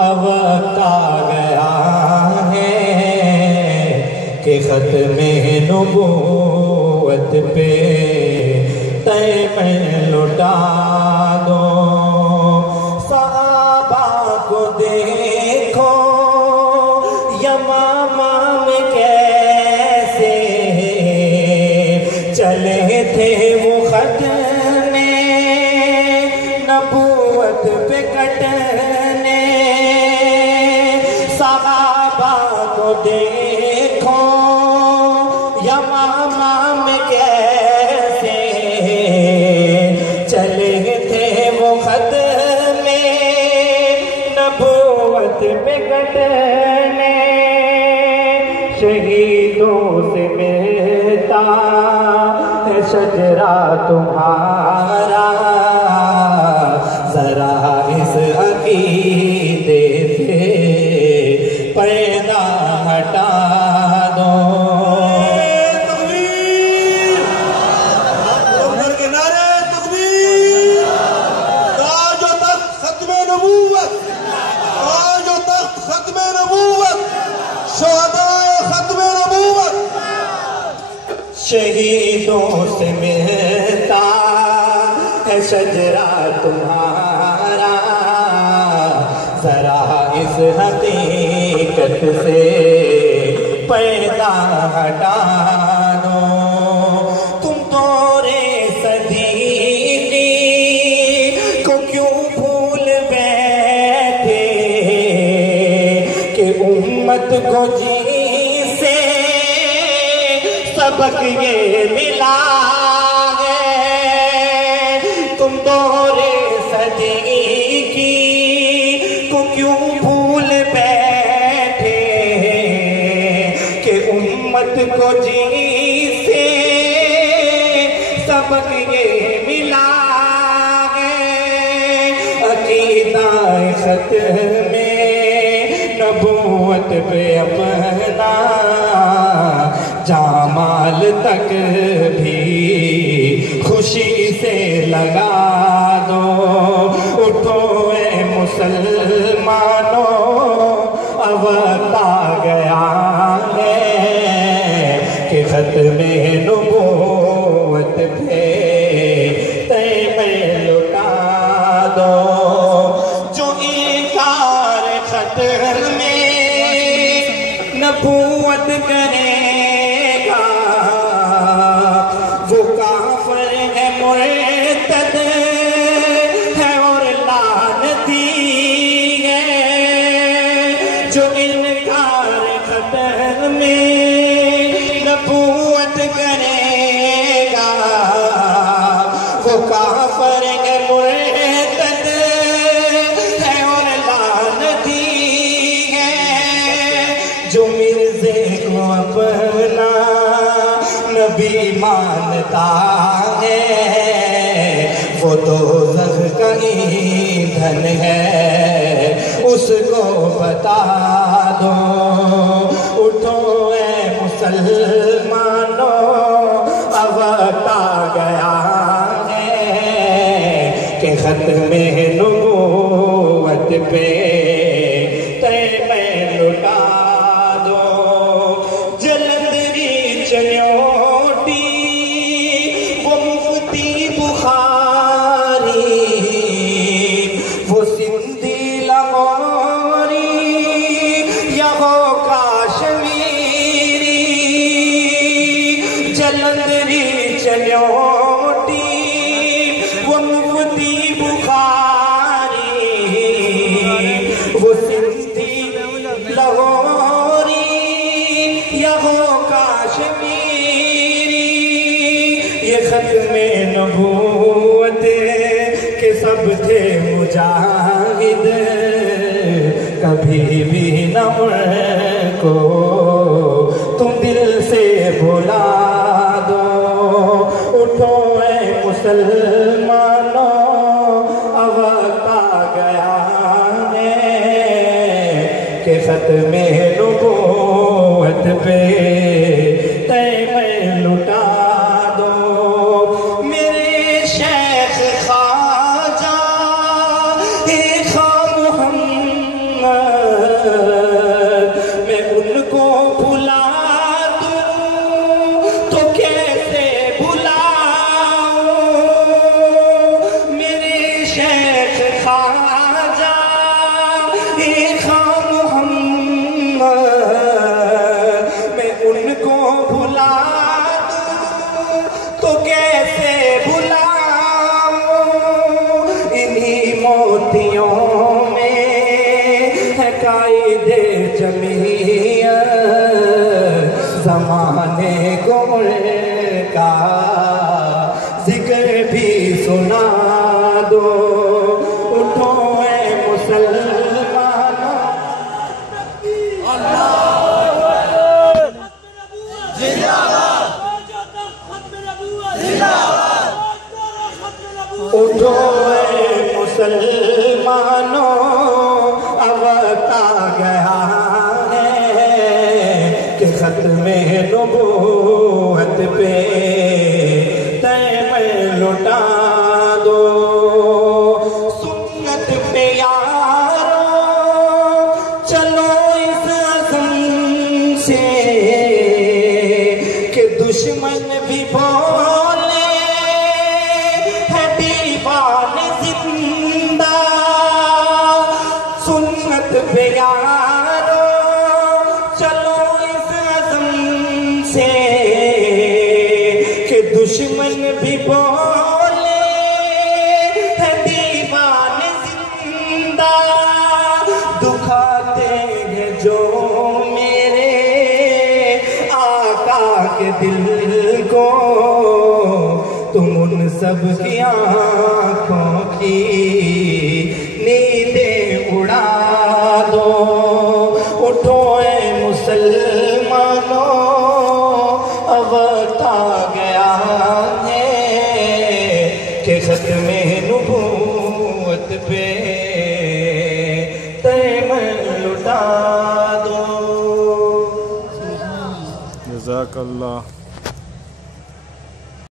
अब वक्त आ गया है कि ख़त्मे नबूवत पे तैमन लुटा दो। सहाबा को देखो यमामा में कैसे चले थे वो ख़त्मे नबूवत पे कटने। सहाबा को देखो यमामा में कैसे चले थे वो ख़त्मे नबूवत पे कटने। शहीदों से मिलता है शजरा तुम्हारा, जरा इस अकीदे से पर्दा हटा दो। तकबीर, उमर के नारे तकबीर। ताजो तख्त ख़त्मे नबूवत, ताजो तख्त ख़त्मे नबूवत, शहदाए ख़त्मे नबूवत। शहीदों से मिलता है शजरा तुम्हारा, जरा इस हकीकत से पर्दा हटा दो। तुम तोरे सदीकी को क्यों भूल बैठे कि उम्मत को जी से सबक ये मिला है। तुम दौरे सदीकी को क्यों भूल बैठे कि उम्मत को जी से सबक ये मिला है। अकीदा ख़त्मे नबूवत पे अपना जामाल तक भी खुशी से लगा दो। उठो ए मुसलमानों, अब वक्त आ गया है कि ख़त्मे नबूवत पे तैमन लुटा दो। जो इनकार ख़त्मे नबूवत करेगा वो काफिर है, मुर्तद है और लानती है। जो इनकार ख़त्मे नबूवत करेगा वो काफिर है, मुर्तद है और लानती है। जो मिर्ज़े को अपना नबी मानता है वो दोज़ख का ईंधन है, उसको बता दो। उठो ए मुसलमानों, अब वक्त आ गया है कि ख़त्मे नबूवत पे तैमन लुटा दो। जलंधरी चन्योटी वो मुफ्ती बुखारी, वो सिंधी लाहौरी या हो काश्मीरी। जलंधरी चन्योटी वो मुफ्ती बुखारी, वो सिंधी लाहौरी या हो काश्मीरी। ये ख़त्मे नबूवत के सब थे मुजाहिद, कभी भी न उनको तुम दिल से भुला दो। उठो ए मुसलमानों, अब वक्त आ गया है कि ख़त्मे नबूवत पे तैमन लुटा दो। मेरे शेख ख्वाजा कायदे जमीयत ज़माने गुल का जिक्र भी सुना दो। उठो ऐ मुसलमानों, उठो ऐ मुसलमानों, अब आ गया है कि ख़त्मे नबूवत पे तैमूर लुटा दो। सुन्नत पे यारो चलो इस अज़म से कि दुश्मन भी बोले है दीवाने जिंदा। सुन्नत पे यारो चलो इस अज़म से कि दुश्मन भी बोले है दीवाने जिंदा। दुखाते हैं जो मेरे आका के दिल को, तुम उन सब की आँखों की नींदें उड़ा दो। उठो ऐ मुसलमानों, अब आ गया है कि ख़त्मे नबूवत पे तैमूर लुटा दो। जज़ाकल्लाह।